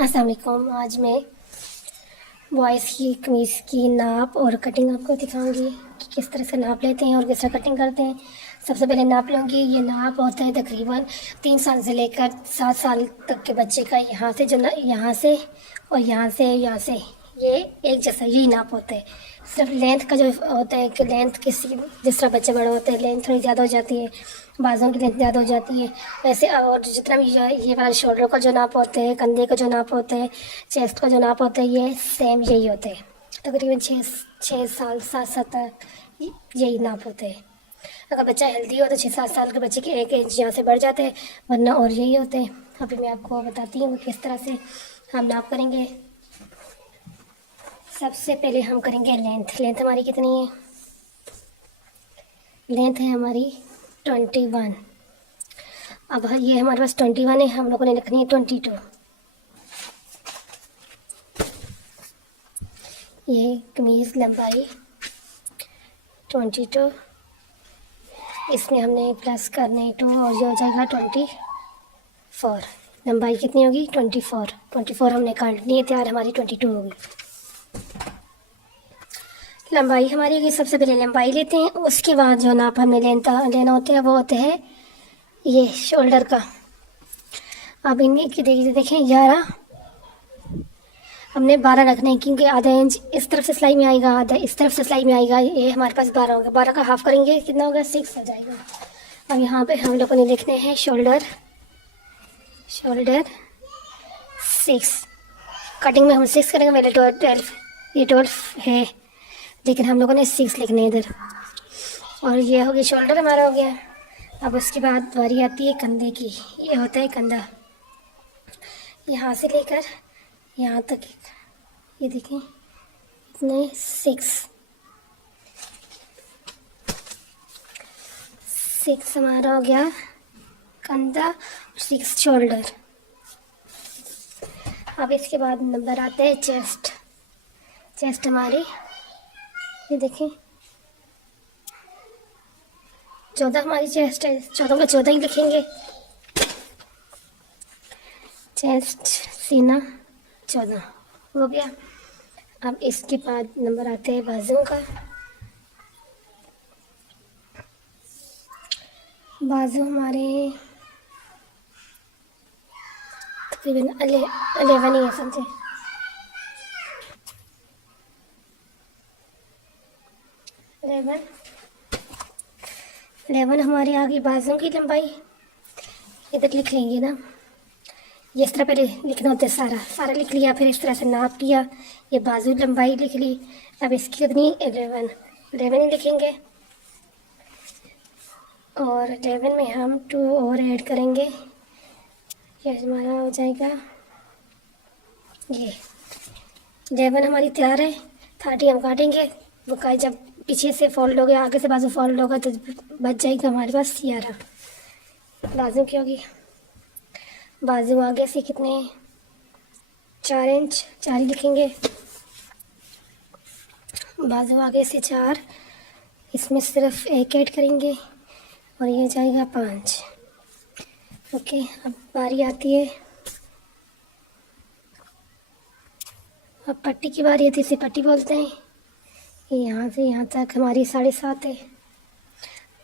अस्सलाम वालेकुम। आज मैं बॉयज़ की कमीज़ की नाप और कटिंग आपको दिखाऊंगी कि किस तरह से नाप लेते हैं और किस तरह कटिंग करते हैं। सबसे पहले नाप लूँगी। ये नाप होता है तकरीबन 3 साल से लेकर 7 साल तक के बच्चे का। यहाँ से जो यहाँ से और यहाँ से ये एक जैसा यही नाप होता है। सिर्फ लेंथ का जो होता है कि लेंथ किसी जिस तरह बच्चे बड़े होते हैं लेंथ थोड़ी ज़्यादा हो जाती है, बाजों की लेंथ ज़्यादा हो जाती है वैसे। और जितना भी ये वाला शोल्डर का जो नाप होता है, कंधे का जो नाप होता है, चेस्ट का जो नाप होता है, ये सेम यही होते हैं। तकरीबन 6 साल 7 साल तक यही नाप होते हैं। अगर बच्चा हेल्दी हो तो 6-7 साल के बच्चे के 1 इंच यहाँ से बढ़ जाते हैं, वरना और यही होते हैं। अभी मैं आपको बताती हूँ किस तरह से हम नाप करेंगे। सबसे पहले हम करेंगे लेंथ हमारी कितनी है। लेंथ है हमारी 21। अब ये हमारे पास 21 है, हम लोगों ने लिखनी है 22। ये कमीज़ लंबाई 22, इसमें हमने प्लस करने 2 और ये हो जाएगा 24। लंबाई कितनी होगी 24 हमने काटनी है, तैयार हमारी 22 होगी। लंबाई हमारी होगी, सबसे पहले लंबाई लेते हैं, उसके बाद जो नाप हमें लेना होता है वो होता है ये शोल्डर का। अब इन्हीं की देखें 11 हमने 12 रखना है, क्योंकि आधा इंच इस तरफ से सिलाई में आएगा, आधा इस तरफ से सिलाई में आएगा। ये हमारे पास 12 होगा। 12 का हाफ करेंगे कितना होगा 6 हो जाएगा। अब यहाँ पे हम लोगों ने लिखने हैं शोल्डर 6। कटिंग में हम 6 करेंगे, मेरे 12 ये 12 है, लेकिन हम लोगों ने 6 लिखने इधर। और ये हो गया शोल्डर हमारा हो गया। अब उसके बाद बारी आती है कंधे की। ये होता है कंधा, यहाँ से लेकर यहाँ तक, ये देखें इतने 6 हमारा हो गया कंधा, 6 शोल्डर। अब इसके बाद नंबर आते हैं चेस्ट हमारी, ये देखें 14 हमारी चेस्ट है। 14 का 14 ही लिखेंगे। चेस्ट सीना 14 हो गया। अब इसके बाद नंबर आते हैं बाजुओं का। बाजू हमारे तकरीबन 11 ही है, समझे 11 हमारी आ गई बाजुओं की लंबाई। इधर लिख लेंगे ना, ये इस तरह पहले लिखना होता है, सारा लिख लिया, फिर इस तरह से नाप लिया, ये बाजू लंबाई लिख ली। अब इसकी कितनी 11 ही लिखेंगे, और 11 में हम 2 और ऐड करेंगे, ये हमारा हो जाएगा ये 11 हमारी तैयार है। 30 हम काटेंगे, वो का जब पीछे से फोल्ड हो गया, आगे से बाजू फोल्ड होगा तो बच जाएगा हमारे पास 11। बाजू की होगी, बाजू आगे से कितने 4 इंच, 4 ही लिखेंगे। बाजू आगे से 4, इसमें सिर्फ 1 ऐड करेंगे और ये जाएगा 5। ओके, अब बारी आती है, अब पट्टी की बारी आती है, इसे पट्टी बोलते हैं। ये यहाँ से यहाँ तक हमारी 7.5 है,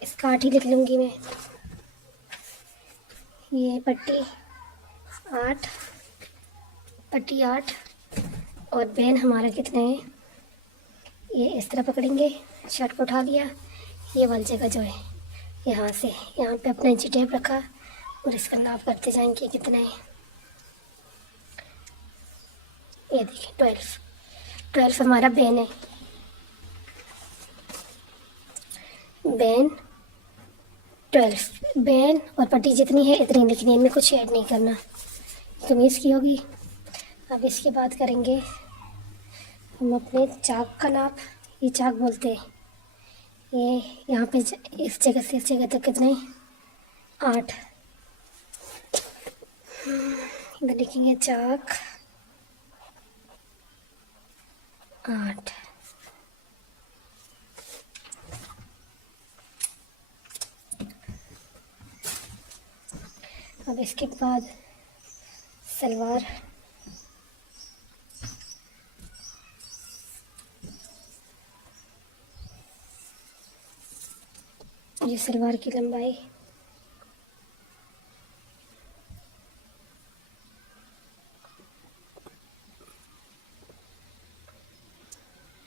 इसका 8 ही लिख लूँगी मैं। ये पट्टी 8, पट्टी 8, और बेन हमारा कितने है, ये इस तरह पकड़ेंगे, शर्ट को उठा लिया, ये वाली जगह जो है यहाँ से यहाँ पे अपना इंची टेप रखा और इसका नाप करते जाएंगे कितना है। ये देखिए 12 हमारा बेन है। बेन 12, बेन और पट्टी जितनी है इतनी लिखनी है, इनमें कुछ ऐड नहीं करना, कमीज़ की होगी। अब इसके बाद करेंगे हम अपने चाक का नाप। ये चाक बोलते हैं, ये यहाँ पे इस जगह से इस जगह तक कितने 8। इधर लिखेंगे चाक 8। अब इसके बाद सलवार ये सलवार की लंबाई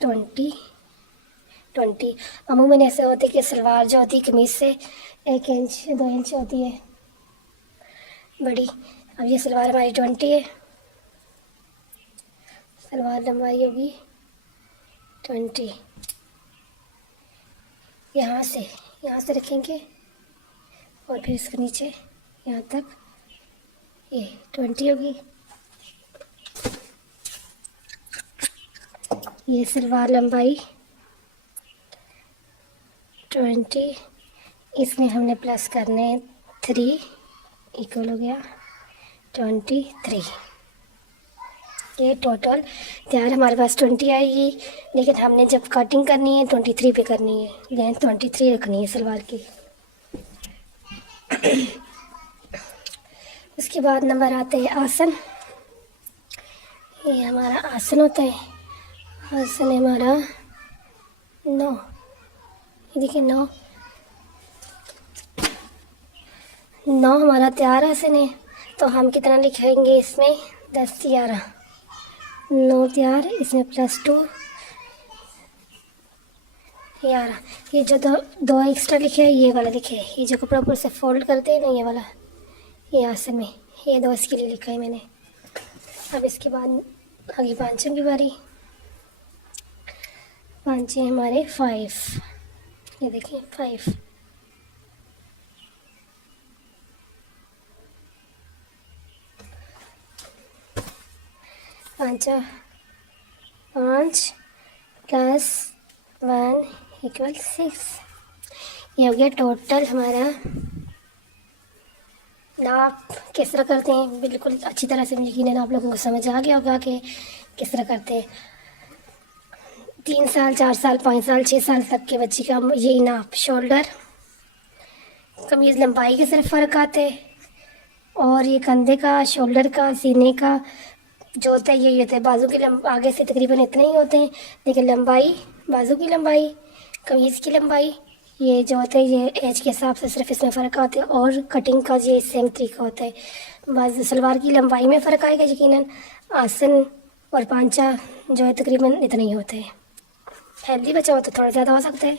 20 अमूमन ऐसे होते कि सलवार जो होती है कमीज से 1 इंच 2 इंच होती है बड़ी। अब ये सलवार हमारी 20 है, सलवार लंबाई होगी 20। यहाँ से रखेंगे और फिर इसके नीचे यहाँ तक ये 20 होगी। ये सलवार लंबाई 20, इसमें हमने प्लस करने 3 इक्वल हो गया 23। ये टोटल तैयार हमारे पास 20 आएगी, लेकिन हमने जब कटिंग करनी है 23 पे करनी है, लेंथ 23 रखनी है सलवार की। उसके बाद नंबर आते हैं आसन। ये हमारा आसन होता है, आसन हमारा 9, ये देखिए 9 हमारा तैयार आसन है। तो हम कितना लिखेंगे इसमें 10 11 9 तैयार, इसमें +2 11। ये जो दो एक्स्ट्रा लिखे है ये वाला लिखे है, ये जो कपड़ा ऊपर से फोल्ड करते हैं ना ये वाला, ये आसन में ये 2 इसके लिए लिखा है मैंने। अब इसके बाद आगे पांचों की बारी। पांचे हमारे 5, ये देखिए 5। पांचा 5 + 1 = 6। ये हो गया टोटल हमारा। नाप किस तरह करते हैं बिल्कुल अच्छी तरह से यकीनन आप लोगों को समझ आ गया होगा कि किस तरह करते हैं। 3 साल 4 साल 5 साल 6 साल तक के बच्चे का यही नाप। शोल्डर कमीज़ लंबाई के सिर्फ फ़र्क आते हैं, और ये कंधे का, शोल्डर का, सीने का जो होता है यही होता है। बाजू के आगे से तकरीबन इतने ही होते हैं, लेकिन लंबाई, बाजू की लंबाई, कमीज़ की लंबाई, ये जो होता है ये एज के हिसाब से सिर्फ इसमें फ़र्क आता है। और कटिंग का ये सेम तरीका होता है। बाजू सलवार की लंबाई में फ़र्क आएगा यकीनन। आसन और पांचा जो है तकरीबन इतने ही होते हैं। फैमिली बच्चा हो तो थोड़ा ज़्यादा हो सकता है,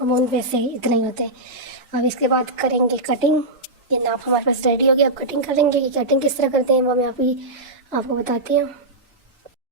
अमूमन वैसे ही इतने ही होते हैं। अब इसके बाद करेंगे कटिंग। ये नाप हमारे पास रेडी हो गया। अब कटिंग करेंगे कि कटिंग किस तरह करते हैं वो मैं आपको बताती हूँ।